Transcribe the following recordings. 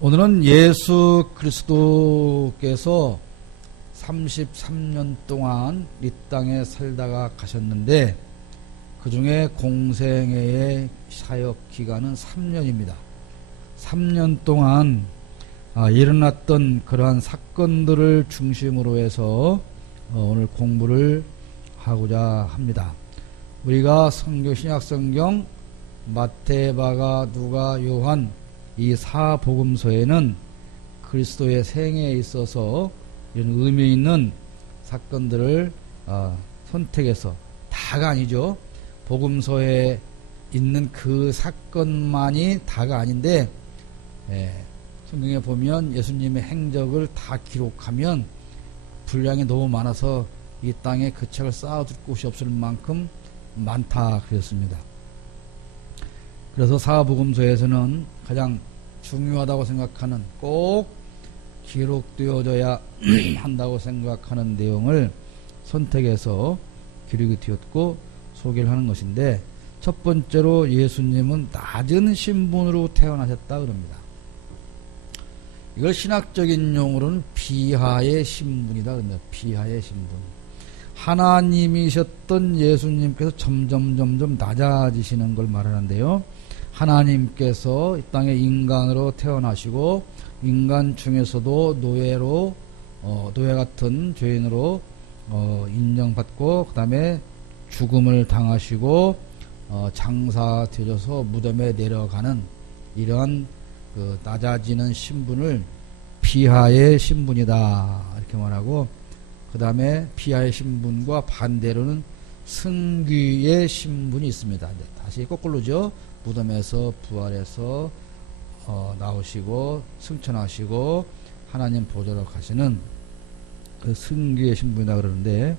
오늘은 예수 그리스도께서 33년 동안 이 땅에 살다가 가셨는데 그 중에 공생애의 사역 기간은 3년입니다. 3년 동안 일어났던 그러한 사건들을 중심으로 해서 오늘 공부를 하고자 합니다. 우리가 신약성경 마태, 마가, 누가, 요한 이 사복음서에는 그리스도의 생애에 있어서 이런 의미 있는 사건들을 선택해서, 다가 아니죠. 복음서에 있는 그 사건만이 다가 아닌데, 성경에 보면 예수님의 행적을 다 기록하면 분량이 너무 많아서 이 땅에 그 책을 쌓아둘 곳이 없을 만큼 많다 그랬습니다. 그래서 사복음서에서는 가장 중요하다고 생각하는, 꼭 기록되어져야 한다고 생각하는 내용을 선택해서 기록이 되었고 소개를 하는 것인데, 첫 번째로 예수님은 낮은 신분으로 태어나셨다 그럽니다. 이걸 신학적인 용어로는 비하의 신분이다 그럽니다. 비하의 신분. 하나님이셨던 예수님께서 점점 낮아지시는 걸 말하는데요. 하나님께서 이 땅에 인간으로 태어나시고 인간 중에서도 노예 같은 죄인으로 인정받고 그 다음에 죽음을 당하시고 장사되어서 무덤에 내려가는 이러한 그 낮아지는 신분을 비하의 신분이다 이렇게 말하고, 그 다음에 비하의 신분과 반대로는 승귀의 신분이 있습니다. 다시 거꾸로죠. 무덤에서 부활해서 나오시고 승천하시고 하나님 보좌로 가시는 그 승귀의 신분이다 그러는데,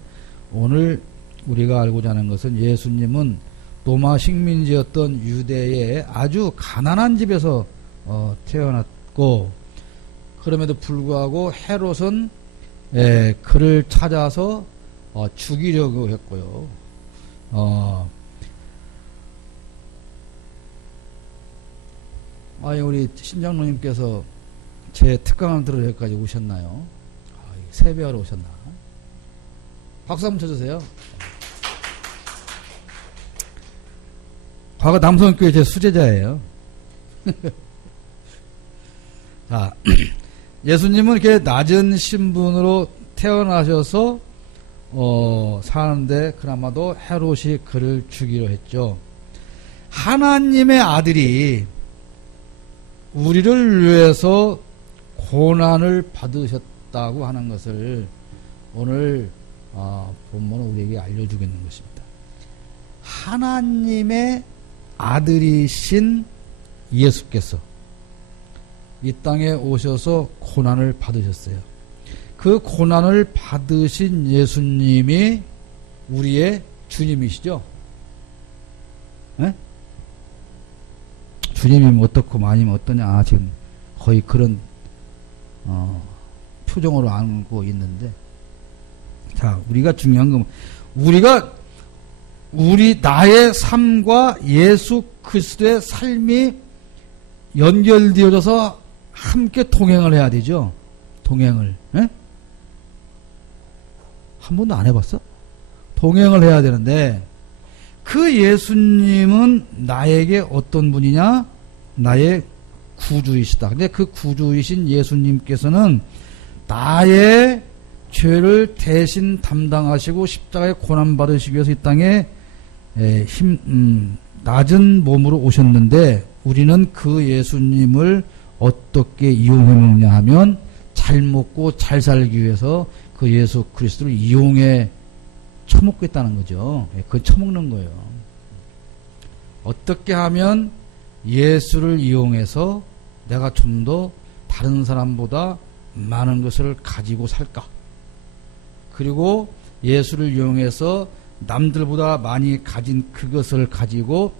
오늘 우리가 알고자 하는 것은 예수님은 로마 식민지였던 유대의 아주 가난한 집에서 태어났고, 그럼에도 불구하고 헤롯은 그를 찾아서 죽이려고 했고요. 우리 신장로님께서 제 특강을 들으러 여기까지 오셨나요? 세배하러 오셨나? 박수 한번 쳐주세요. 과거 남성교회 제 수제자예요. 자, 예수님은 이렇게 낮은 신분으로 태어나셔서 사는데 그나마도 헤롯이 그를 죽이려 했죠. 하나님의 아들이 우리를 위해서 고난을 받으셨다고 하는 것을 오늘 본문은 우리에게 알려주고 있는 것입니다. 하나님의 아들이신 예수께서 이 땅에 오셔서 고난을 받으셨어요. 그 고난을 받으신 예수님이 우리의 주님이시죠? 네? 주님이면 어떻고 아니면 어떠냐, 지금 거의 그런 표정으로 안고 있는데, 자, 우리가 중요한 건 나의 삶과 예수 그리스도의 삶이 연결되어져서 함께 동행을 해야 되죠. 동행을. 네? 한 번도 안 해봤어? 동행을 해야 되는데, 그 예수님은 나에게 어떤 분이냐? 나의 구주이시다. 근데 그 구주이신 예수님께서는 나의 죄를 대신 담당하시고 십자가에 고난받으시기 위해서 이 땅에 낮은 몸으로 오셨는데, 우리는 그 예수님을 어떻게 이용해먹냐 하면 잘 먹고 잘 살기 위해서 그 예수 그리스도를 이용해 처먹고 있다는 거죠. 그걸 처먹는 거예요. 어떻게 하면 예수를 이용해서 내가 좀 더 다른 사람보다 많은 것을 가지고 살까? 그리고 예수를 이용해서 남들보다 많이 가진 그것을 가지고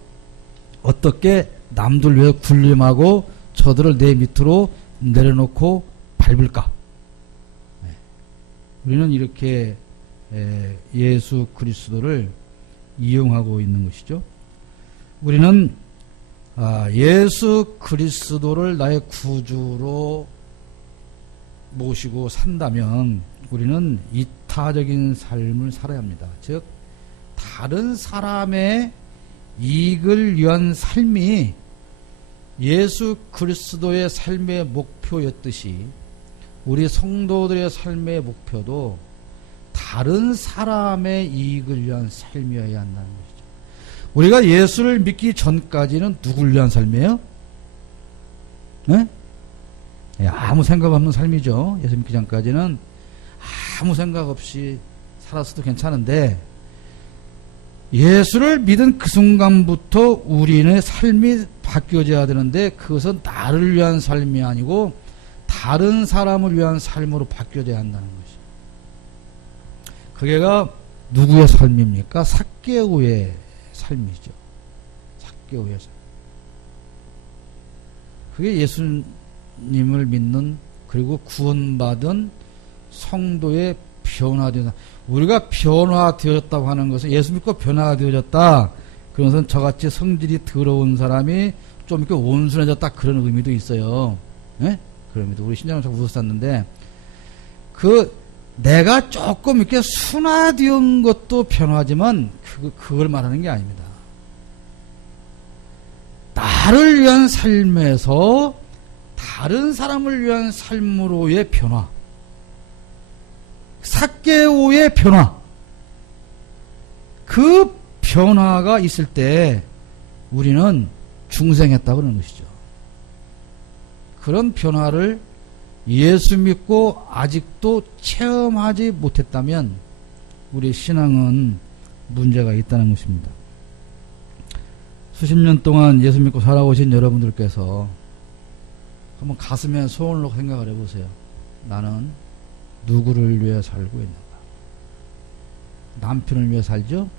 어떻게 남들 위해 군림하고 저들을 내 밑으로 내려놓고 밟을까? 우리는 이렇게 예수 그리스도를 이용하고 있는 것이죠. 우리는 예수 그리스도를 나의 구주로 모시고 산다면 우리는 이타적인 삶을 살아야 합니다. 즉 다른 사람의 이익을 위한 삶이 예수 그리스도의 삶의 목표였듯이 우리 성도들의 삶의 목표도 다른 사람의 이익을 위한 삶이어야 한다는 것이죠. 우리가 예수를 믿기 전까지는 누굴 위한 삶이에요? 네? 아무 생각 없는 삶이죠. 예수 믿기 전까지는 아무 생각 없이 살았어도 괜찮은데 예수를 믿은 그 순간부터 우리의 삶이 바뀌어져야 되는데 그것은 나를 위한 삶이 아니고 다른 사람을 위한 삶으로 바뀌어져야 한다는 것이죠. 그게가 누구의 삶입니까? 삭개오의 삶이죠. 삭개오의 삶. 그게 예수님을 믿는 그리고 구원받은 성도의 변화되는, 우리가 변화되었다고 하는 것은 예수 믿고 변화되어졌다. 그런 것은 저같이 성질이 더러운 사람이 좀 이렇게 온순해졌다. 그런 의미도 있어요. 예? 그런 의미도. 우리 신장은 자꾸 웃었었는데, 내가 조금 이렇게 순화되은 것도 변화지만, 그걸 말하는 게 아닙니다. 나를 위한 삶에서 다른 사람을 위한 삶으로의 변화. 삭개오의 변화. 그 변화가 있을 때 우리는 중생했다고 그러는 것이죠. 그런 변화를 예수 믿고 아직도 체험하지 못했다면 우리 신앙은 문제가 있다는 것입니다. 수십 년 동안 예수 믿고 살아오신 여러분들께서 한번 가슴에 손을 놓고 생각을 해보세요. 나는 누구를 위해 살고 있는가? 남편을 위해 살죠?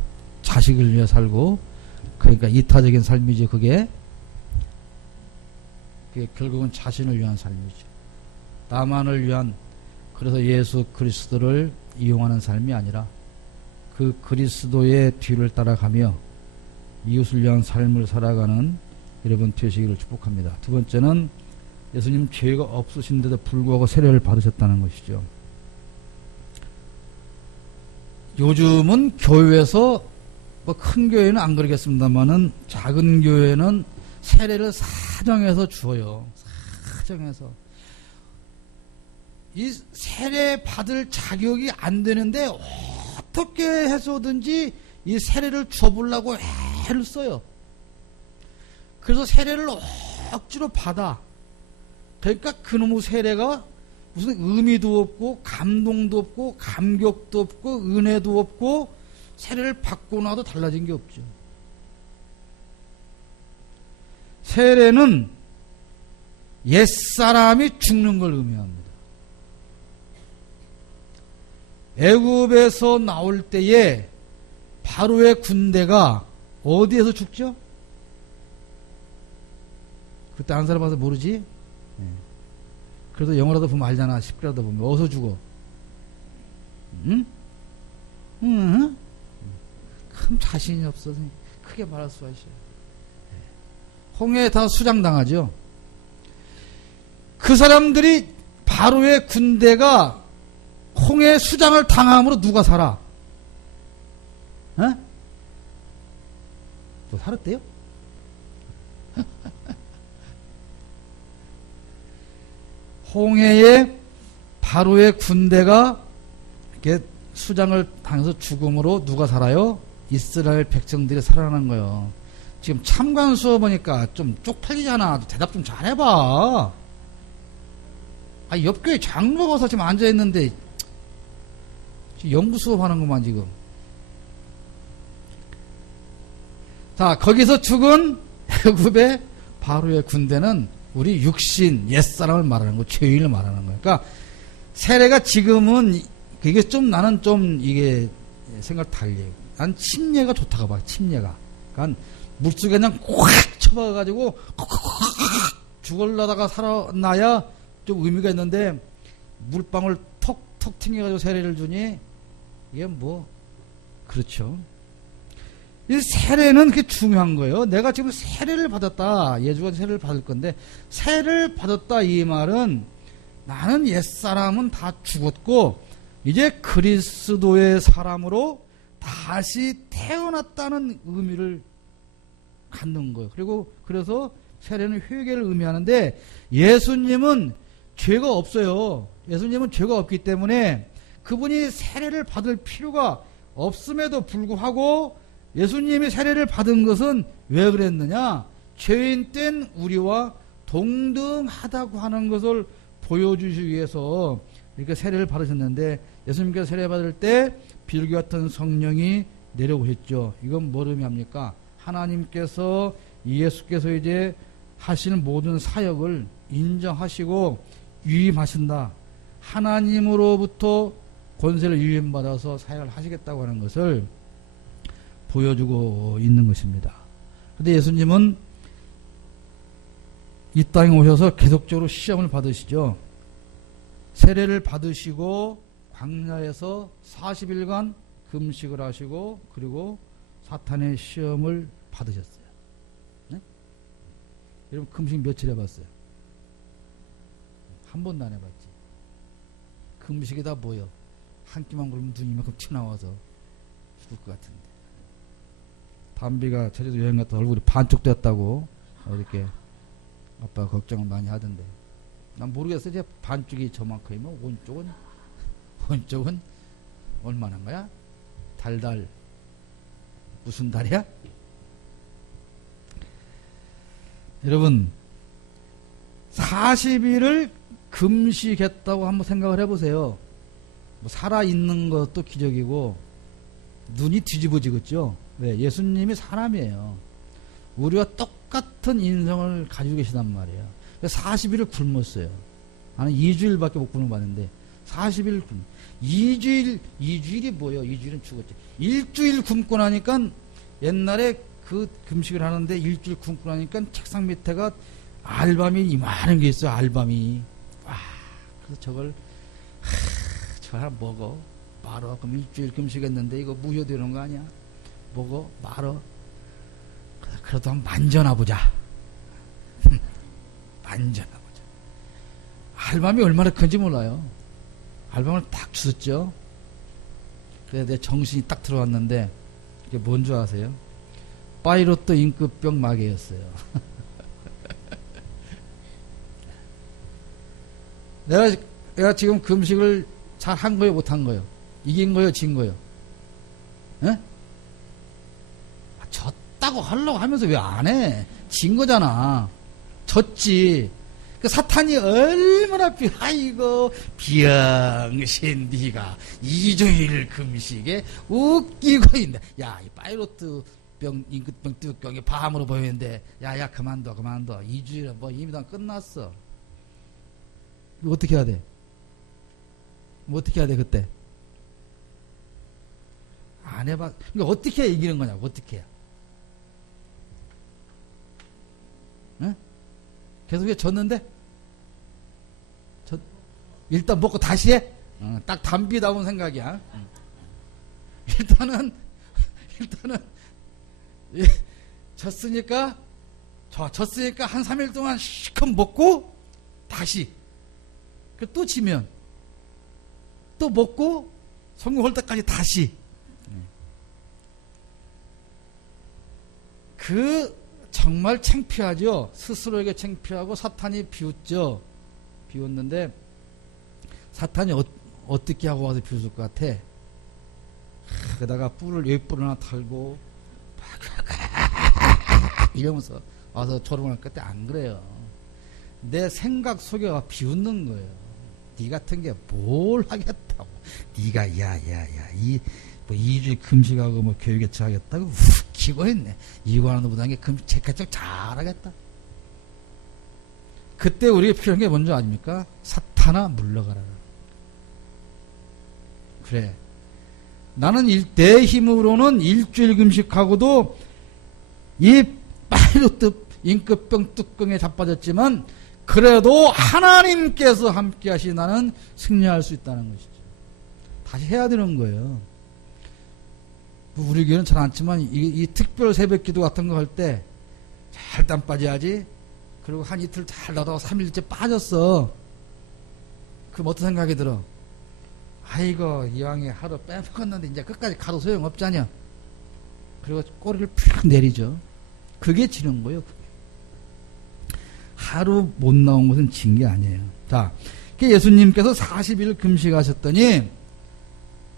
자식을 위해 살고, 그러니까 이타적인 삶이죠. 그게 결국은 자신을 위한 삶이죠. 나만을 위한, 그래서 예수 그리스도를 이용하는 삶이 아니라 그 그리스도의 뒤를 따라가며 이웃을 위한 삶을 살아가는 여러분 되시기를 축복합니다. 두 번째는 예수님 죄가 없으신데도 불구하고 세례를 받으셨다는 것이죠. 요즘은 교회에서, 뭐 큰 교회는 안 그러겠습니다만은 작은 교회는 세례를 사정해서 주어요. 사정해서. 이 세례 받을 자격이 안 되는데 어떻게 해서든지 이 세례를 줘보려고 애를 써요. 그래서 세례를 억지로 받아. 그러니까 그놈의 세례가 무슨 의미도 없고 감동도 없고 감격도 없고 은혜도 없고 세례를 받고 나도 달라진 게 없죠. 세례는 옛사람이 죽는 걸 의미합니다. 애굽에서 나올 때에 바로의 군대가 어디에서 죽죠? 그때 안 살아봐서 모르지? 그래도 영어라도 보면 알잖아. 10개라도 보면. 어디서 죽어? 응? 응? 큰 자신이 없어서 크게 말할 수가 있어요. 홍해에 다 수장당하죠. 그 사람들이 바로의 군대가 홍해 수장을 당함으로 누가 살아? 어? 또 살았대요? 홍해에 바로의 군대가 이렇게 수장을 당해서 죽음으로 누가 살아요? 이스라엘 백성들이 살아나는 거예요. 지금 참관 수업 보니까 좀 쪽팔리잖아. 대답 좀 잘해봐. 옆교회 장로가 와서 지금 앉아있는데 연구 수업하는구만 지금. 자, 거기서 죽은 애굽의 바로의 군대는 우리 육신, 옛사람을 말하는 거, 죄인을 말하는 거예요. 그러니까, 세례가 지금은, 이게 좀, 나는 좀, 이게, 생각 달리. 난 침례가 좋다고 봐, 침례가. 그러니까, 물속에 그냥 꽉 쳐박아가지고, 죽을라다가 살아나야 좀 의미가 있는데, 물방울 톡톡 튕겨가지고 세례를 주니, 이게 뭐, 그렇죠. 이 세례는 그게 중요한 거예요. 내가 지금 세례를 받았다. 예수가 세례를 받을 건데, 세례를 받았다 이 말은 나는 옛사람은 다 죽었고 이제 그리스도의 사람으로 다시 태어났다는 의미를 갖는 거예요. 그리고 그래서 세례는 회개를 의미하는데, 예수님은 죄가 없어요. 예수님은 죄가 없기 때문에 그분이 세례를 받을 필요가 없음에도 불구하고 예수님이 세례를 받은 것은 왜 그랬느냐? 죄인 된 우리와 동등하다고 하는 것을 보여주시기 위해서 이렇게 세례를 받으셨는데, 예수님께서 세례 받을 때 비둘기 같은 성령이 내려오셨죠. 이건 뭘 의미합니까? 하나님께서 예수께서 이제 하실 모든 사역을 인정하시고 위임하신다. 하나님으로부터 권세를 위임받아서 사역을 하시겠다고 하는 것을 보여주고 있는 것입니다. 그런데 예수님은 이 땅에 오셔서 계속적으로 시험을 받으시죠. 세례를 받으시고 광야에서 40일간 금식을 하시고, 그리고 사탄의 시험을 받으셨어요. 네? 여러분 금식 며칠 해봤어요? 한 번도 안 해봤지. 금식이 다 뭐요? 한 끼만 굴면 눈이 이만큼 튀어나와서 죽을 것 같은데. 담비가 제주도 여행 갔다 얼굴이 반쪽 됐다고 이렇게 아빠가 걱정을 많이 하던데, 난 모르겠어. 이제 반쪽이 저만큼이면 오른쪽은 얼마나인 거야? 달달 무슨 달이야? 여러분 40일을 금식했다고 한번 생각을 해보세요. 뭐 살아있는 것도 기적이고 눈이 뒤집어지겠죠. 왜? 예수님이 사람이에요. 우리와 똑같은 인성을 가지고 계시단 말이에요. 40일을 굶었어요. 나는 2주일밖에 못 굶어 봤는데 40일 굶. 2주일이 뭐예요? 2주일은 죽었지. 일주일 굶고 나니까, 옛날에 그 금식을 하는데 일주일 굶고 나니까 책상 밑에가 알밤이 이만한 게 있어요. 알밤이. 와, 그래서 저걸 하나 먹어 말어. 그럼 일주일 금식했는데 이거 무효되는 거 아니야? 먹어 말어. 그래도 한번 만져나 보자. 만져나 보자. 알밤이 얼마나 큰지 몰라요. 알밤을 딱 주셨죠. 그래서 내 정신이 딱 들어왔는데, 이게 뭔 줄 아세요? 파이로트 임급병 마개였어요. 내가 지금 금식을 잘 한 거예요, 못 한 거예요? 이긴 거예요, 진 거예요? 에? 졌다고 하려고 하면서 왜 안 해? 진 거잖아. 졌지. 그 사탄이 얼마나 아이고 비영신 니가 2주일 금식에 웃기고 있네. 야, 이 파이로트 병 임급병 뚜껑이 밤으로 보이는데 야야 그만둬 2주일은 뭐 이미 다 끝났어. 어떻게 해야 돼? 뭐 어떻게 해야 돼 그때? 안 해봐. 그러니까 어떻게 해야 이기는 거냐고. 어떻게 해야? 응? 계속 왜 졌는데? 일단 먹고 다시 해? 딱 담비다운 생각이야. 일단은 예, 졌으니까 한 3일 동안 시컷 먹고 다시 또 지면 또 먹고 성공할 때까지 다시. 그 정말 창피하죠. 스스로에게 창피하고 사탄이 비웃죠. 비웃는데 사탄이 어떻게 하고 와서 비웃을 것 같아? 그러다가 뿔을 하나 달고 이러면서 와서 조롱할 것 같아. 안 그래요. 내 생각 속에 와 비웃는 거예요. 네 같은 게 뭘 하겠다고. 네가 이 뭐 2주일 금식하고 뭐 교육개척 하겠다고 웃기고 했네. 이거 하는 것보다 금식개척 잘하겠다. 그때 우리가 필요한 게 뭔지 아닙니까? 사탄아 물러가라. 그래. 나는 내 힘으로는 일주일 금식하고도 이 파이로트 임급병 뚜껑에 자빠졌지만 그래도 하나님께서 함께 하시 나는 승리할 수 있다는 것이죠. 다시 해야 되는 거예요. 우리 교회는 잘 않지만 이 특별 새벽 기도 같은 거 할 때 잘 땀 빠져야지. 그리고 한 이틀 잘 나다가 3일째 빠졌어. 그럼 어떤 생각이 들어? 아이고 이왕에 하루 빼먹었는데 이제 끝까지 가도 소용없잖여. 그리고 꼬리를 푹 내리죠. 그게 지는 거예요. 그게. 하루 못 나온 것은 진 게 아니에요. 자, 예수님께서 40일 금식하셨더니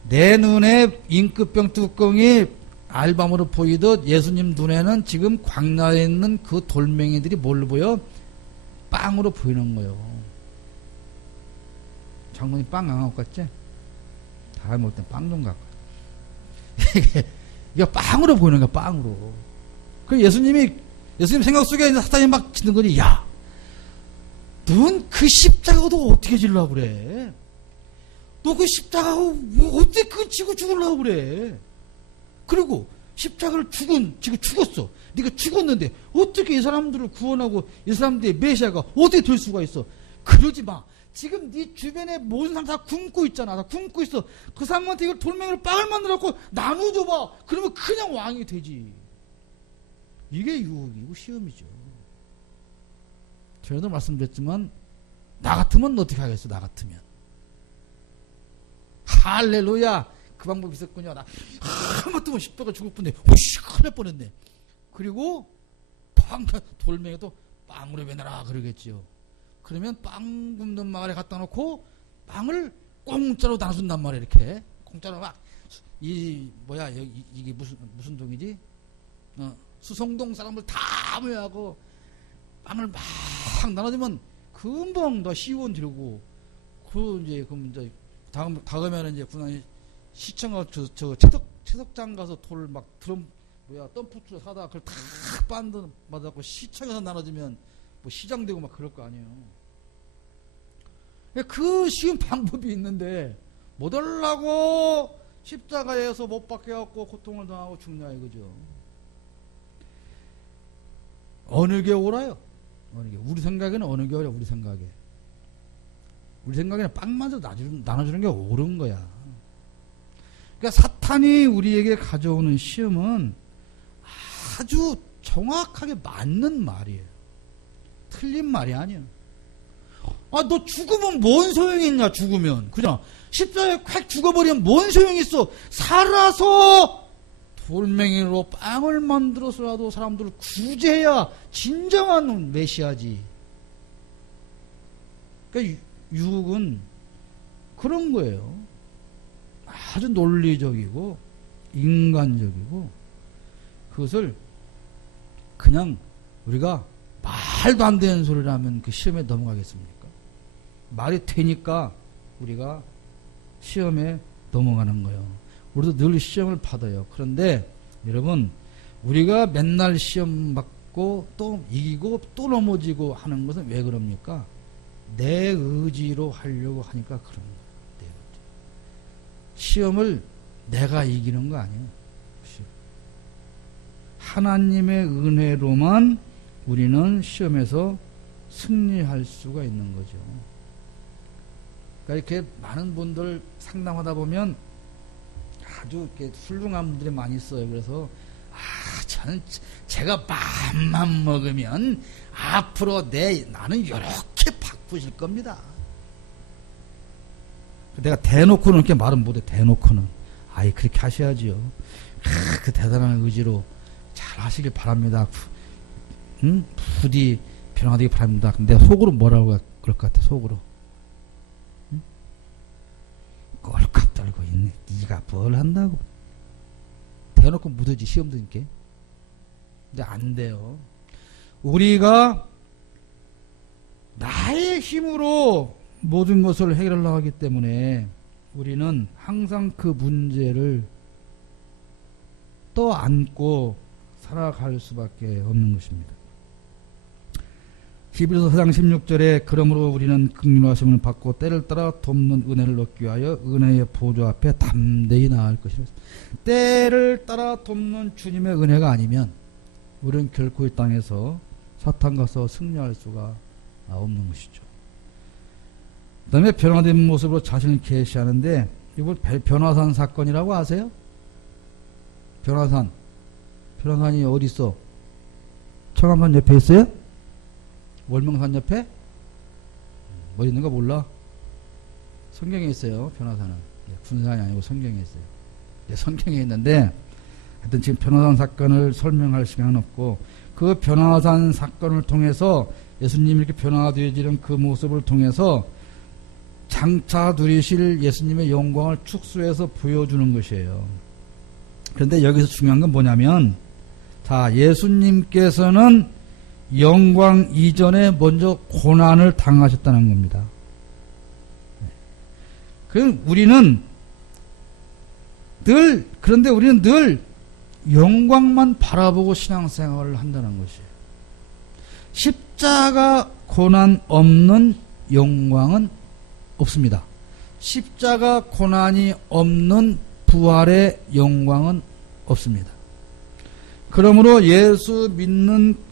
내 눈에 임급병 뚜껑이 알밤으로 보이듯 예수님 눈에는 지금 광야에 있는 그 돌멩이들이 뭘로 보여? 빵으로 보이는 거예요. 장로님 빵 안 갖고 갔지? 다음에 올 땐 빵 좀 갖고 이게 빵으로 보이는 거야. 빵으로. 그 예수님 생각 속에 있는 사탄이 막 짓는 거지. 야, 넌 그 십자가도 어떻게 지려고 그래? 너 그 십자가 어떻게 그거 지고 죽으려고 그래? 그리고 십자가를 지금 죽었어. 네가 죽었는데 어떻게 이 사람들을 구원하고 이 사람들의 메시아가 어떻게 될 수가 있어? 그러지 마. 지금 네 주변에 모든 사람 다 굶고 있잖아. 다 굶고 있어. 그 사람한테 이걸 돌멩이로 빵을 만들어갖고 나눠줘봐. 그러면 그냥 왕이 되지. 이게 유혹이고 시험이죠. 전에도 말씀드렸지만 나 같으면 어떻게 하겠어? 나 같으면. 할렐루야. 그 방법이 있었군요. 나 하마터면 십자가 죽을 뻔했네. 오씨 큰일 날 뻔했네. 그리고 빵 돌멩이도 빵으로 배내라 그러겠지요. 그러면 빵 굽는 마을에 갖다 놓고 빵을 공짜로 나눠준단 말이야. 이렇게 공짜로 막 이게 무슨 동이지? 수성동 사람들 다 모여하고 빵을 막 나눠주면 금방 다 시원 들고 그럼 이제 다음에는 이제 군안이 시청가 저 채석장 가서 돌을 막 덤프트로 사다 그걸 다 받아갖고 시청에서 나눠주면 뭐 시장 되고 막 그럴 거 아니에요. 그 쉬운 방법이 있는데 못 하려고 십자가에서 못 박혀갖고 고통을 당하고 죽냐 이거죠. 어느 게 옳아요? 우리 생각에는 어느 게 옳아요? 우리 생각에는 빵만 나눠주는 게 옳은 거야. 그러니까 사탄이 우리에게 가져오는 시험은 아주 정확하게 맞는 말이에요. 틀린 말이 아니야. 너 죽으면 뭔 소용이 있냐, 죽으면. 그냥 십자가에 콱 죽어버리면 뭔 소용이 있어. 살아서 돌멩이로 빵을 만들어서라도 사람들을 구제해야 진정한 메시아지. 그러니까 유혹은 그런 거예요. 아주 논리적이고 인간적이고 그것을 그냥 우리가 말도 안 되는 소리를 하면 그 시험에 넘어가겠습니까? 말이 되니까 우리가 시험에 넘어가는 거예요. 우리도 늘 시험을 받아요. 그런데 여러분 우리가 맨날 시험 받고 또 이기고 또 넘어지고 하는 것은 왜 그럽니까? 내 의지로 하려고 하니까 그런 거예요. 내 의지. 시험을 내가 이기는 거 아니에요. 하나님의 은혜로만 우리는 시험에서 승리할 수가 있는 거죠. 그러니까 이렇게 많은 분들 상담하다 보면 아주 이렇게 훌륭한 분들이 많이 있어요. 그래서 저는 제가 마음만 먹으면 앞으로 나는 이렇게 바꾸실 겁니다. 내가 대놓고는 이렇게 말은 못해. 대놓고는 그렇게 하셔야지요. 그 대단한 의지로 잘 하시길 바랍니다. 부디 변화되기 바랍니다. 근데 속으로 뭐라고 그럴 것 같아. 속으로 꼴값 떨고 있네. 네가 뭘 한다고. 대놓고 묻어지 시험 드니까. 근데 안 돼요. 우리가 나의 힘으로 모든 것을 해결하려고 하기 때문에 우리는 항상 그 문제를 떠안고 살아갈 수밖에 없는 것입니다. 히브리서 4장 16절에 그러므로 우리는 긍휼하심을 받고 때를 따라 돕는 은혜를 얻기 위하여 은혜의 보좌 앞에 담대히 나아갈 것이라. 때를 따라 돕는 주님의 은혜가 아니면 우리는 결코 이 땅에서 사탄과서 승리할 수가 없는 것이죠. 그 다음에 변화된 모습으로 자신을 계시하는데 이걸 변화산 사건이라고 아세요? 변화산. 변화산이 어디 있어? 청암산 옆에 있어요? 월명산 옆에? 어디 있는가 몰라? 성경에 있어요. 변화산은. 군산이 아니고 성경에 있어요. 성경에 있는데 하여튼 지금 변화산 사건을 설명할 시간은 없고 그 변화산 사건을 통해서 예수님이 이렇게 변화되어지는 그 모습을 통해서 장차 누리실 예수님의 영광을 축소해서 보여주는 것이에요. 그런데 여기서 중요한 건 뭐냐면 자, 예수님께서는 영광 이전에 먼저 고난을 당하셨다는 겁니다. 그런데 우리는 늘 영광만 바라보고 신앙생활을 한다는 것이에요. 십자가 고난 없는 영광은 없습니다. 십자가 고난이 없는 부활의 영광은 없습니다. 그러므로 예수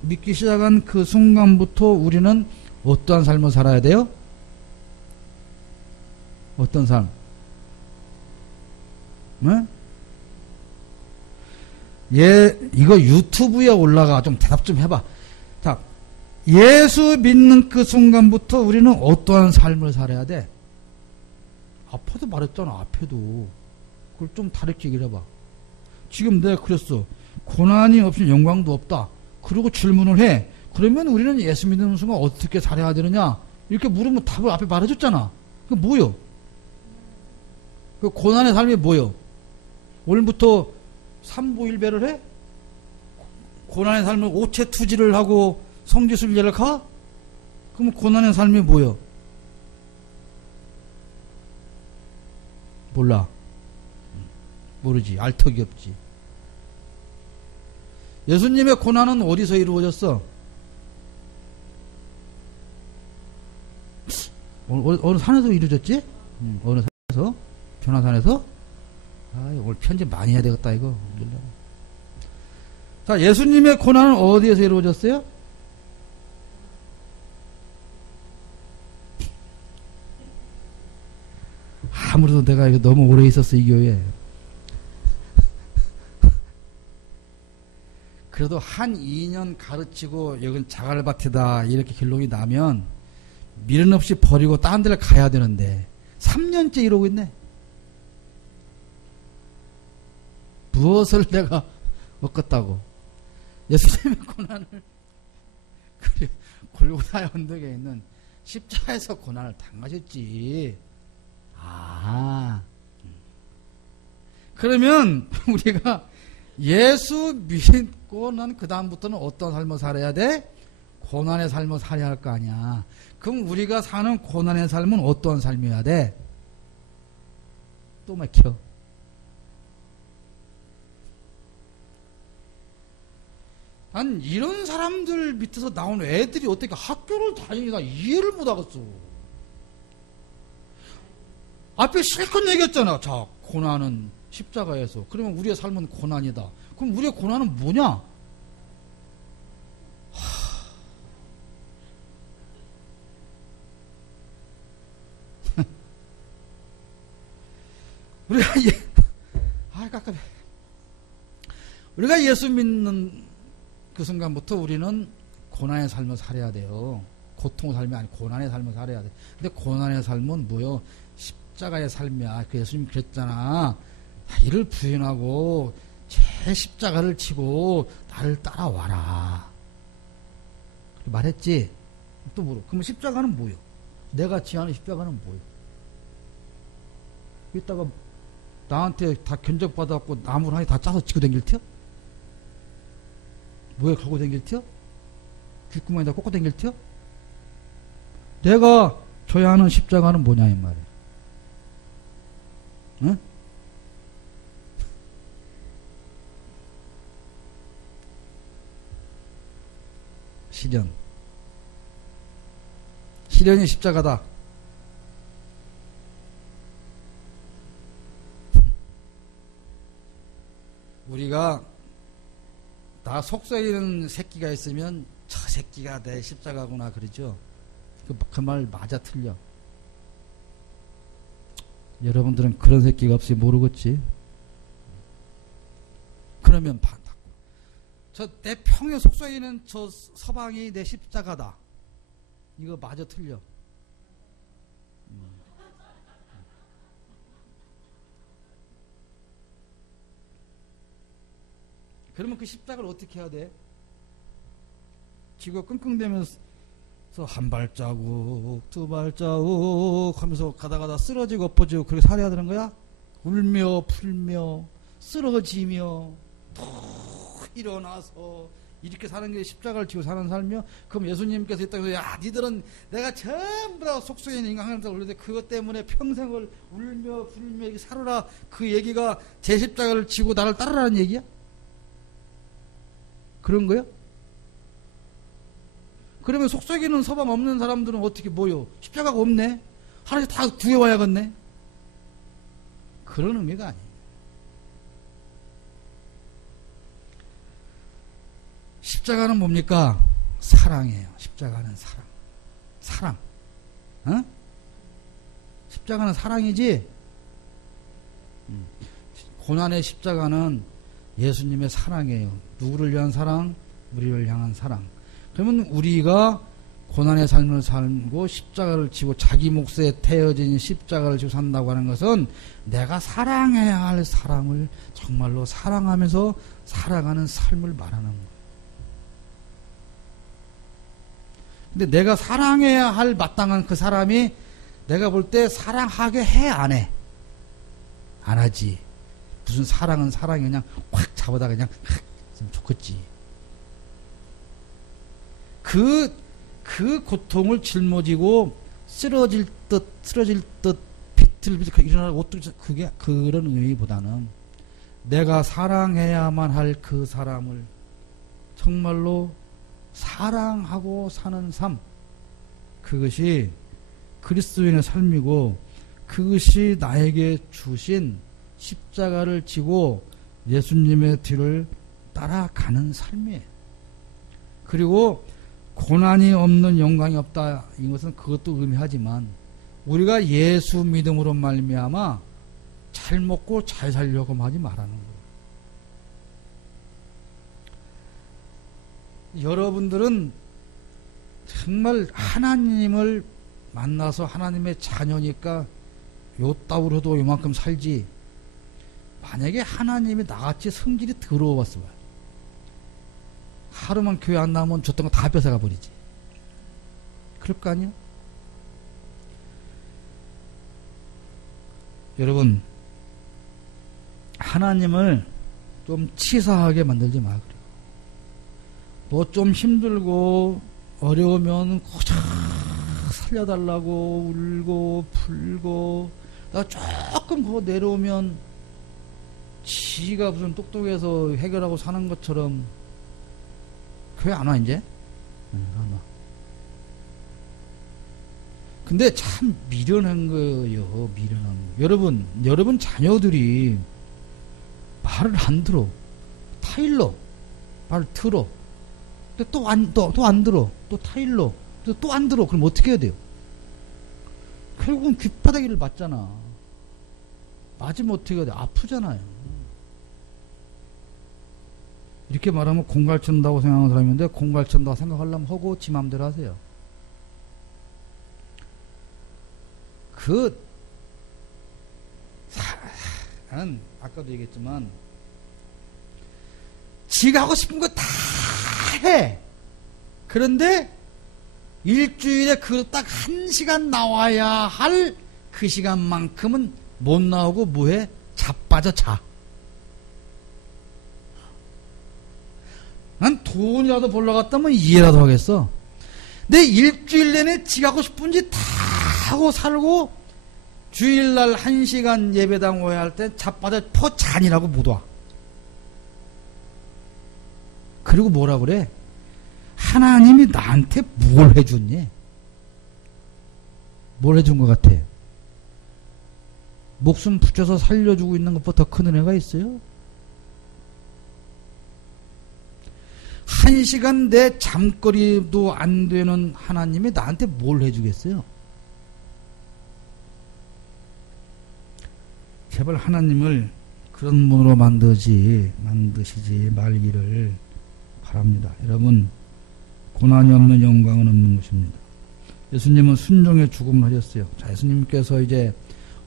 믿기 시작한 그 순간부터 우리는 어떠한 삶을 살아야 돼요? 어떤 삶? 네? 이거 유튜브에 올라가. 좀 대답 좀 해봐. 자, 예수 믿는 그 순간부터 우리는 어떠한 삶을 살아야 돼? 앞에도 말했잖아, 앞에도. 그걸 좀 다르게 얘기를 해봐. 지금 내가 그랬어. 고난이 없이 영광도 없다. 그리고 질문을 해. 그러면 우리는 예수 믿는 순간 어떻게 살아야 되느냐? 이렇게 물으면 답을 앞에 말해줬잖아. 그 뭐요? 그 고난의 삶이 뭐요? 오늘부터 삼보일배를 해? 고난의 삶을 오체투지를 하고 성지순례를 가? 그럼 고난의 삶이 뭐요? 몰라. 모르지. 알 턱이 없지. 예수님의 고난은 어디서 이루어졌어? 어느 산에서 이루어졌지? 어느 산에서? 변화산에서? 오늘 편집 많이 해야 되겠다, 이거. 자, 예수님의 고난은 어디에서 이루어졌어요? 아무래도 내가 이거 너무 오래 있었어, 이 교회에. 그래도 한 2년 가르치고 여긴 자갈밭이다 이렇게 결론이 나면 미련 없이 버리고 딴 데를 가야 되는데 3년째 이러고 있네. 무엇을 내가 먹겠다고. 예수님의 고난을 골고다 언덕에 있는 십자가에서 고난을 당하셨지. 그러면 우리가 예수 믿고는 그 다음부터는 어떤 삶을 살아야 돼? 고난의 삶을 살아야 할 거 아니야. 그럼 우리가 사는 고난의 삶은 어떤 삶이어야 돼? 또 막혀. 난 이런 사람들 밑에서 나온 애들이 어떻게 학교를 다니나 이해를 못하겠어. 앞에 실컷 얘기했잖아. 자, 고난은 십자가에서. 그러면 우리의 삶은 고난이다. 그럼 우리의 고난은 뭐냐? 우리가 예수 믿는 그 순간부터 우리는 고난의 삶을 살아야 돼요. 고통의 삶이 아니고 고난의 삶을 살아야 돼. 근데 고난의 삶은 뭐요? 십자가의 삶이야. 그 예수님 그랬잖아. 이를 부인하고 제 십자가를 치고 나를 따라와라. 그렇게 말했지. 또 물어. 그럼 십자가는 뭐요? 내가 지하는 십자가는 뭐요? 이따가 나한테 다 견적받아갖고 나무를 하나 다 짜서 지고 댕길 티요? 뭐에 걸고 댕길 티요? 귓구멍에다 꽂고 댕길 티요? 내가 져야 하는 십자가는 뭐냐 이 말이야. 응? 시련이 십자가다. 우리가 나 속썩이는 새끼가 있으면 저 새끼가 내 십자가구나 그러죠. 그 말 맞아 틀려. 여러분들은 그런 새끼가 없이 모르겠지. 그러면 받고. 저 내 평에 속삭이는 저 서방이 내 십자가다. 이거 마저 틀려. 그러면 그 십자가를 어떻게 해야 돼? 지고 끙끙대면서 한 발자국, 두 발자국 하면서 가다가다 쓰러지고 엎어지고 그렇게 살아야 되는 거야? 울며 풀며 쓰러지며 툭 일어나서 이렇게 사는 게 십자가를 지고 사는 삶이요? 그럼 예수님께서 이 땅에서 야 니들은 내가 전부 다 속속에 인간한테 올렸는데 그것 때문에 평생을 울며 불며 이렇게 살아라, 그 얘기가 제 십자가를 지고 나를 따르라는 얘기야? 그런 거야? 그러면 속썩이는 서방 없는 사람들은 어떻게 뭐요? 십자가가 없네? 하나씩 다 구해와야겠네? 그런 의미가 아니에요. 십자가는 뭡니까? 사랑이에요. 십자가는 사랑. 사랑. 어? 십자가는 사랑이지? 고난의 십자가는 예수님의 사랑이에요. 누구를 위한 사랑? 우리를 향한 사랑. 그러면 우리가 고난의 삶을 살고 십자가를 지고 자기 몫에 태워진 십자가를 지고 산다고 하는 것은 내가 사랑해야 할 사람을 정말로 사랑하면서 살아가는 삶을 말하는 거예요. 근데 내가 사랑해야 할 마땅한 그 사람이 내가 볼 때 사랑하게 해? 안 해? 안 하지. 무슨 사랑은 사랑이 그냥 확 잡아다 그냥 확 했으면 좋겠지. 그 고통을 짊어지고 쓰러질 듯 비틀비틀 일어나고 옷도 그게 그런 의미보다는 내가 사랑해야만 할 그 사람을 정말로 사랑하고 사는 삶, 그것이 그리스도인의 삶이고 그것이 나에게 주신 십자가를 지고 예수님의 뒤를 따라가는 삶이에요. 그리고 고난이 없는 영광이 없다, 이것은 그것도 의미하지만 우리가 예수 믿음으로 말미암아 잘 먹고 잘 살려고 하지 말라는 거예요. 여러분들은 정말 하나님을 만나서 하나님의 자녀니까 요따구로도 요만큼 살지, 만약에 하나님이 나같이 성질이 더러워봤어요. 하루만 교회 안 나오면 줬던 거 다 뺏어가 버리지. 그럴 거 아니야? 여러분, 하나님을 좀 치사하게 만들지 마. 그래요. 뭐 좀 힘들고 어려우면 고작 살려달라고 울고 풀고, 나 조금 그거 내려오면 지가 무슨 똑똑해서 해결하고 사는 것처럼 교회 안 와, 이제? 안 와. 근데 참 미련한 거예요, 미련한 거. 여러분 자녀들이 말을 안 들어. 타일러. 말 들어. 근데 또 안 들어. 또 타일러. 또 안 들어. 그럼 어떻게 해야 돼요? 결국은 귓바닥이를 맞잖아. 맞으면 어떻게 해야 돼? 아프잖아요. 이렇게 말하면 공갈친다고 생각하는 사람인데, 공갈친다고 생각하려면 하고 지 맘대로 하세요. 나는 아까도 얘기했지만 지가 하고 싶은 거 다 해. 그런데 일주일에 그 딱 1시간 나와야 할 그 시간만큼은 못 나오고 뭐해? 자빠져 자. 난 돈이라도 벌러 갔다면 이해라도 하겠어. 내 일주일 내내 지가 하고 싶은 짓 다 하고 살고 주일날 1시간 예배당 와야 할 때 자빠져 포잔이라고 못 와. 그리고 뭐라 그래? 하나님이 나한테 뭘 해줬니? 뭘 해준 것 같아? 목숨 붙여서 살려주고 있는 것보다 더 큰 은혜가 있어요? 1시간 내 잠거리도 안 되는 하나님이 나한테 뭘 해주겠어요? 제발 하나님을 그런 분으로 만드시지 말기를 바랍니다. 여러분, 고난이 없는 영광은 없는 것입니다. 예수님은 순종의 죽음을 하셨어요. 자, 예수님께서 이제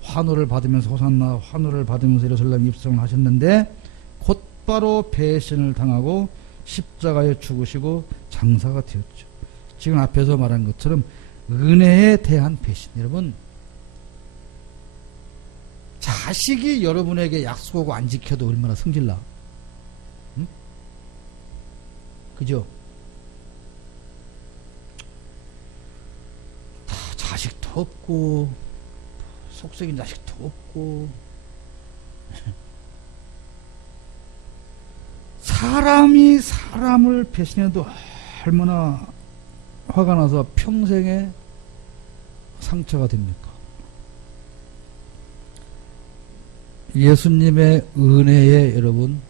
환호를 받으면서 호산나 환호를 받으면서 예루살렘 입성을 하셨는데 곧바로 배신을 당하고 십자가에 죽으시고 장사가 되었죠. 지금 앞에서 말한 것처럼 은혜에 대한 배신. 여러분, 자식이 여러분에게 약속하고 안 지켜도 얼마나 성질나? 응? 그죠? 다 자식도 없고 속썩인 자식도 없고 사람이 사람을 배신해도 얼마나 화가 나서 평생에 상처가 됩니까? 예수님의 은혜에 여러분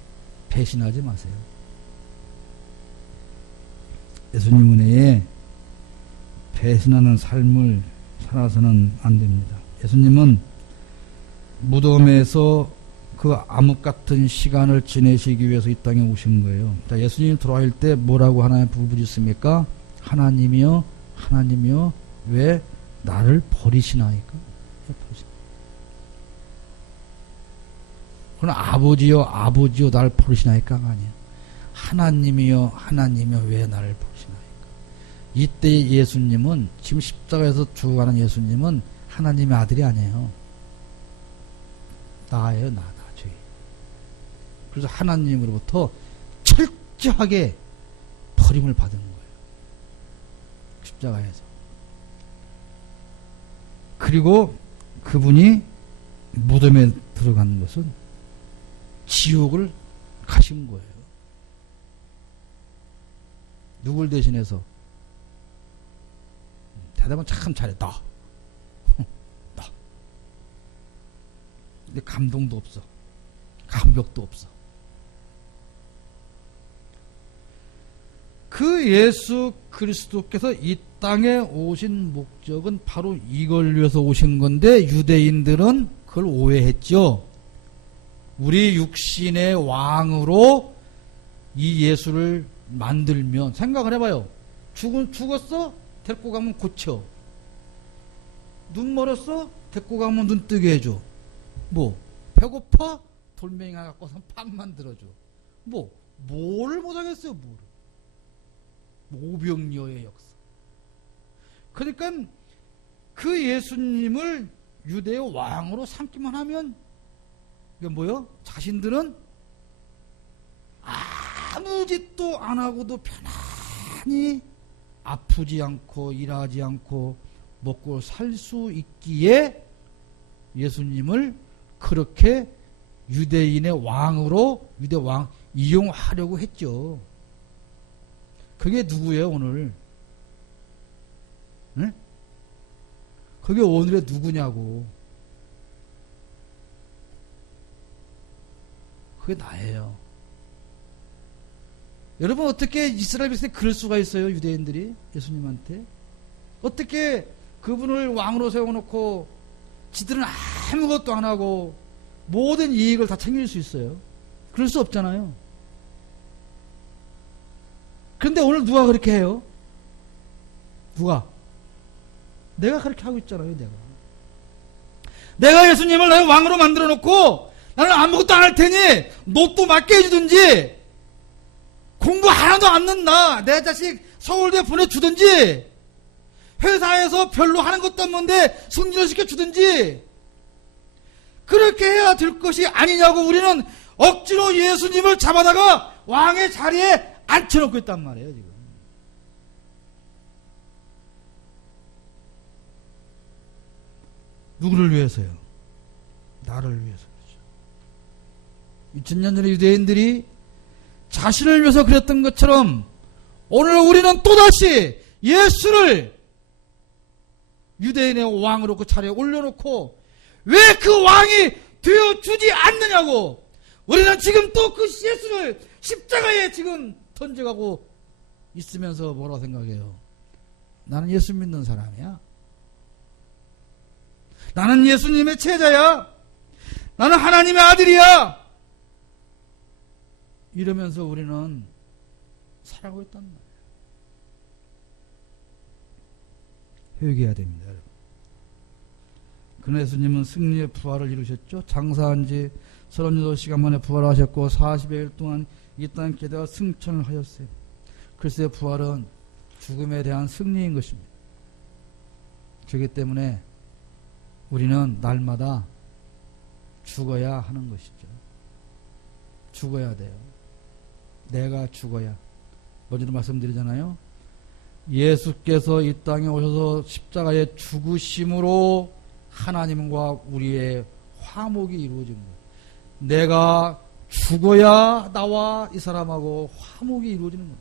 배신하지 마세요. 예수님 은혜에 배신하는 삶을 살아서는 안 됩니다. 예수님은 무덤에서 그 암흑 같은 시간을 지내시기 위해서 이 땅에 오신 거예요. 자, 예수님이 돌아올 때 뭐라고 하나님 부르짖습니까? 하나님이여, 하나님이여, 왜 나를 버리시나이까? 그럼 아버지여, 아버지여, 나를 버리시나이까? 아니에요. 하나님이여, 하나님이여, 왜 나를 버리시나이까? 이때 예수님은, 지금 십자가에서 죽어가는 예수님은 하나님의 아들이 아니에요. 나예요, 나 죄. 그래서 하나님으로부터 철저하게 버림을 받은 거예요. 십자가에서. 그리고 그분이 무덤에 들어가는 것은 지옥을 가신 거예요. 누굴 대신해서? 대답은 참 잘해. 나. 근데 감동도 없어. 감격도 없어. 그 예수 그리스도께서 이 땅에 오신 목적은 바로 이걸 위해서 오신 건데 유대인들은 그걸 오해했죠. 우리 육신의 왕으로 이 예수를 만들면 생각을 해봐요. 죽었어? 데리고 가면 고쳐. 눈 멀었어? 데리고 가면 눈 뜨게 해줘. 뭐 배고파? 돌멩이 하나 갖고서 밥 만들어줘. 뭐를 못하겠어요. 오병이어의 역사. 그러니까 그 예수님을 유대의 왕으로 삼기만 하면 이게 뭐요? 자신들은 아무 짓도 안 하고도 편안히 아프지 않고 일하지 않고 먹고 살 수 있기에 예수님을 그렇게 유대인의 왕으로 유대 왕 이용하려고 했죠. 그게 누구예요 오늘? 네? 그게 오늘의 누구냐고. 그게 나예요. 여러분 어떻게 이스라엘 백성이 그럴 수가 있어요? 유대인들이 예수님한테 어떻게 그분을 왕으로 세워놓고 지들은 아무것도 안 하고 모든 이익을 다 챙길 수 있어요? 그럴 수 없잖아요. 그런데 오늘 누가 그렇게 해요? 누가? 내가 그렇게 하고 있잖아요. 내가 예수님을 나의 왕으로 만들어 놓고 나는 아무것도 안 할 테니 노또 맞게 해주든지 공부 하나도 안 넣나 내 자식 서울대 보내주든지 회사에서 별로 하는 것도 없는데 승진을 시켜주든지 그렇게 해야 될 것이 아니냐고 우리는 억지로 예수님을 잡아다가 왕의 자리에 앉혀놓고 있단 말이에요. 지금 누구를 위해서요? 나를 위해서 그렇죠. 2000년 전에 유대인들이 자신을 위해서 그랬던 것처럼 오늘 우리는 또다시 예수를 유대인의 왕으로 그 자리에 올려놓고 왜 그 왕이 되어주지 않느냐고 우리는 지금 또 그 예수를 십자가에 지금 던져가고 있으면서 뭐라고 생각해요? 나는 예수 믿는 사람이야. 나는 예수님의 제자야. 나는 하나님의 아들이야. 이러면서 우리는 살아가고 있단 말이에요. 회개해야 됩니다, 여러분. 그러나 예수님은 승리의 부활을 이루셨죠. 장사한 지 38시간 만에 부활하셨고 40여일 동안 이 땅 게다가 승천을 하셨어요. 글쎄 부활은 죽음에 대한 승리인 것입니다. 그렇기 때문에 우리는 날마다 죽어야 하는 것이죠. 죽어야 돼요. 내가 죽어야. 어제도 말씀드리잖아요. 예수께서 이 땅에 오셔서 십자가에 죽으심으로 하나님과 우리의 화목이 이루어진 거예요. 내가 죽어야 나와 이 사람하고 화목이 이루어지는 거예요.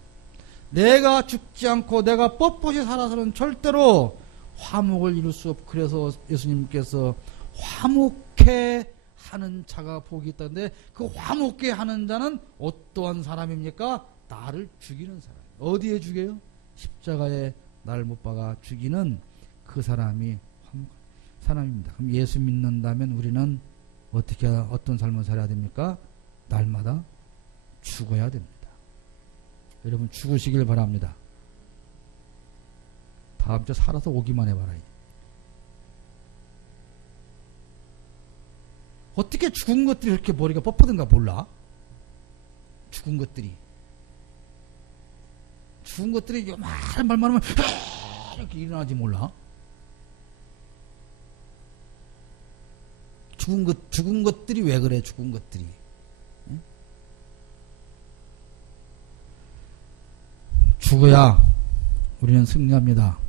내가 죽지 않고 내가 뻣뻣이 살아서는 절대로 화목을 이룰 수 없고, 그래서 예수님께서 화목해 하는 자가 복이 있다는데, 그 화목해 하는 자는 어떠한 사람입니까? 나를 죽이는 사람. 어디에 죽여요? 십자가에 나를 못 박아 죽이는 그 사람이 화목한 사람입니다. 그럼 예수 믿는다면 우리는 어떤 삶을 살아야 됩니까? 날마다 죽어야 됩니다. 여러분 죽으시길 바랍니다. 다음 주 살아서 오기만 해봐라. 어떻게 죽은 것들이 이렇게 머리가 뻣뻣한가 몰라? 죽은 것들이 요만한 말만 하면 이렇게 일어나지 몰라? 죽은 것들이 왜 그래? 죽은 것들이. 응? 죽어야 우리는 승리합니다.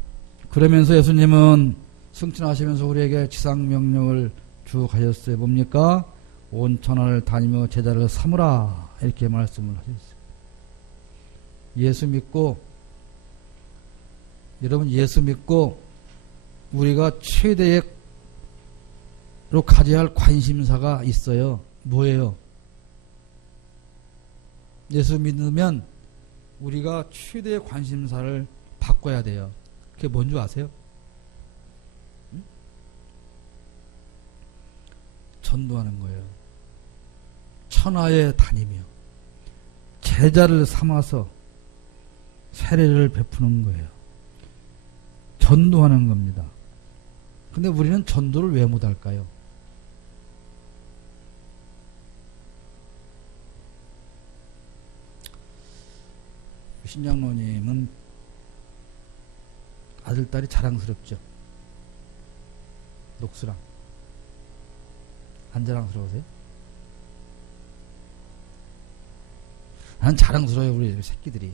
그러면서 예수님은 승천하시면서 우리에게 지상명령을 쭉 하셨어요. 뭡니까? 온 천하를 다니며 제자를 삼으라, 이렇게 말씀을 하셨어요. 예수 믿고, 여러분 예수 믿고 우리가 최대로 가져야 할 관심사가 있어요. 뭐예요? 예수 믿으면 우리가 최대의 관심사를 바꿔야 돼요. 그게 뭔지 아세요? 응? 전도하는 거예요. 천하에 다니며 제자를 삼아서 세례를 베푸는 거예요. 전도하는 겁니다. 근데 우리는 전도를 왜 못할까요? 신장로님은 아들딸이 자랑스럽죠. 녹수랑. 안 자랑스러우세요? 난 자랑스러워요, 우리 새끼들이.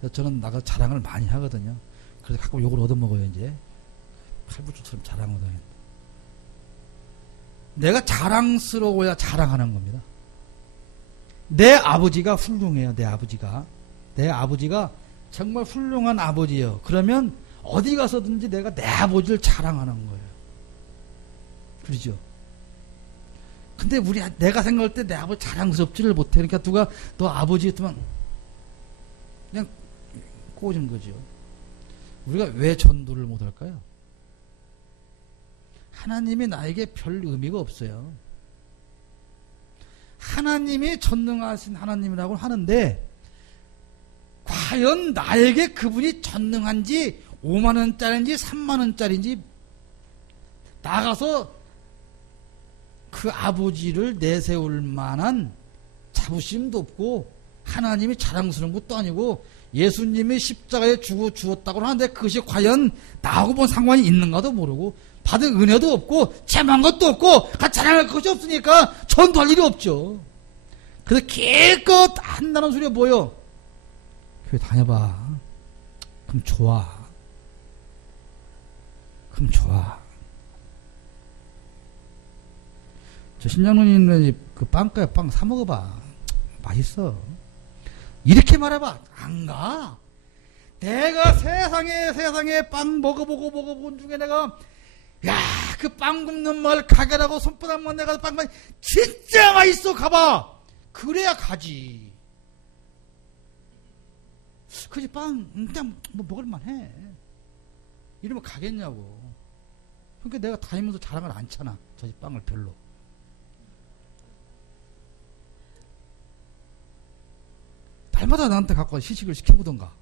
그래서 저는 나가 자랑을 많이 하거든요. 그래서 가끔 욕을 얻어먹어요, 이제. 칼부처처럼 자랑을 하는. 내가 자랑스러워야 자랑하는 겁니다. 내 아버지가 훌륭해요, 내 아버지가. 내 아버지가 정말 훌륭한 아버지예요. 그러면 어디 가서든지 내가 내 아버지를 자랑하는 거예요. 그러죠? 근데 내가 생각할 때 내 아버지 자랑스럽지를 못해. 그러니까 누가 너 아버지 했더만 그냥 꼬지는 거죠. 우리가 왜 전도를 못할까요? 하나님이 나에게 별 의미가 없어요. 하나님이 전능하신 하나님이라고 하는데, 과연 나에게 그분이 전능한지 5만원짜리인지 3만원짜리인지 나가서 그 아버지를 내세울 만한 자부심도 없고, 하나님이 자랑스러운 것도 아니고, 예수님이 십자가에 죽었다고 하는데 그것이 과연 나하고 뭔 상관이 있는가도 모르고, 받은 은혜도 없고 체만 것도 없고 같이 자랑할 것이 없으니까 전도할 일이 없죠. 그래서 기껏 한다는 소리가 뭐요? 교회 다녀봐. 그럼 좋아. 그럼 좋아. 저 신장로님 그 빵가에 빵 사 먹어봐. 맛있어. 이렇게 말해봐. 안 가. 내가 세상에 빵 먹어본 중에 내가 그 빵 굽는 말 가게라고 손바닥만 내가 빵만 진짜 맛있어. 가봐. 그래야 가지. 그지 빵 그냥 뭐 먹을만해. 이러면 가겠냐고. 그러니까 내가 다니면서 자랑을 안 차나. 저 집 빵을 별로. 때마다 나한테 갖고 와서 시식을 시켜보던가.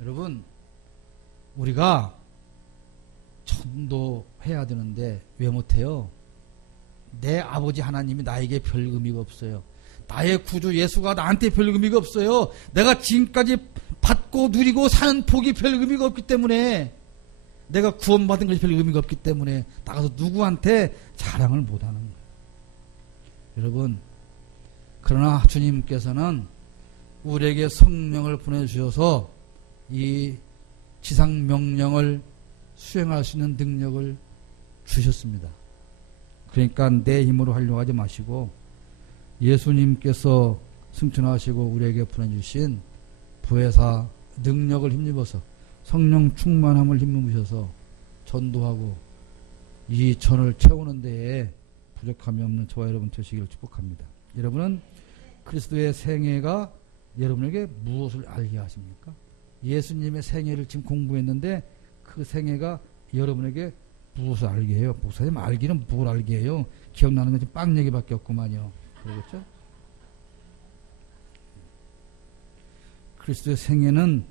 여러분, 우리가 전도해야 되는데 왜 못해요? 내 아버지 하나님이 나에게 별 의미가 없어요. 나의 구주 예수가 나한테 별 의미가 없어요. 내가 지금까지 받고 누리고 사는 복이 별 의미가 없기 때문에, 내가 구원받은 것이 별 의미가 없기 때문에 나가서 누구한테 자랑을 못하는 거예요. 여러분, 그러나 주님께서는 우리에게 성령을 보내주셔서 이 지상 명령을 수행할 수 있는 능력을 주셨습니다. 그러니까 내 힘으로 하려고 하지 마시고 예수님께서 승천하시고 우리에게 보내주신 부회사 능력을 힘입어서 성령 충만함을 힘입으셔서 전도하고 이 전을 채우는 데에 부족함이 없는 저와 여러분 되시기를 축복합니다. 여러분은 그리스도의 생애가 여러분에게 무엇을 알게 하십니까? 예수님의 생애를 지금 공부했는데 그 생애가 여러분에게 무엇을 알게 해요? 목사님 알기는 뭘 알게 해요? 기억나는 건 지금 빵 얘기밖에 없구만요. 그러겠죠? 그리스도의 생애는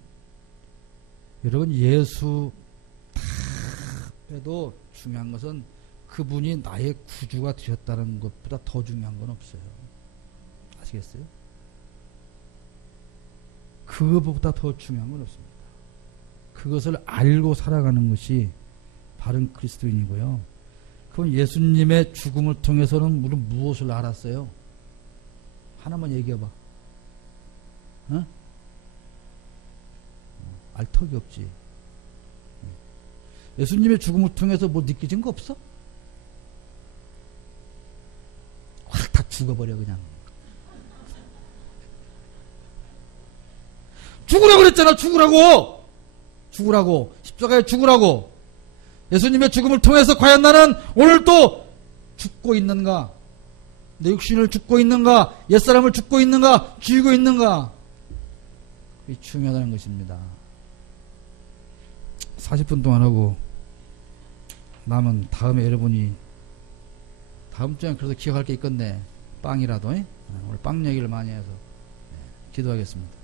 여러분 예수 다 해도 중요한 것은 그분이 나의 구주가 되셨다는 것보다 더 중요한 건 없어요. 아시겠어요? 그것보다 더 중요한 건 없습니다. 그것을 알고 살아가는 것이 바른 그리스도인이고요. 그럼 예수님의 죽음을 통해서는 우리는 무엇을 알았어요? 하나만 얘기해봐. 어? 알 턱이 없지. 예수님의 죽음을 통해서 뭐 느껴진 거 없어? 확 다 죽어버려 그냥. 죽으라고 그랬잖아. 죽으라고. 죽으라고. 십자가에 죽으라고. 예수님의 죽음을 통해서 과연 나는 오늘 또 죽고 있는가? 내 육신을 죽고 있는가? 옛사람을 죽고 있는가? 죽이고 있는가? 그게 중요하다는 것입니다. 40분 동안 하고 남은 다음에 여러분이 다음 주에 그래도 기억할 게 있겠네. 빵이라도. 오늘 빵 얘기를 많이 해서 기도하겠습니다.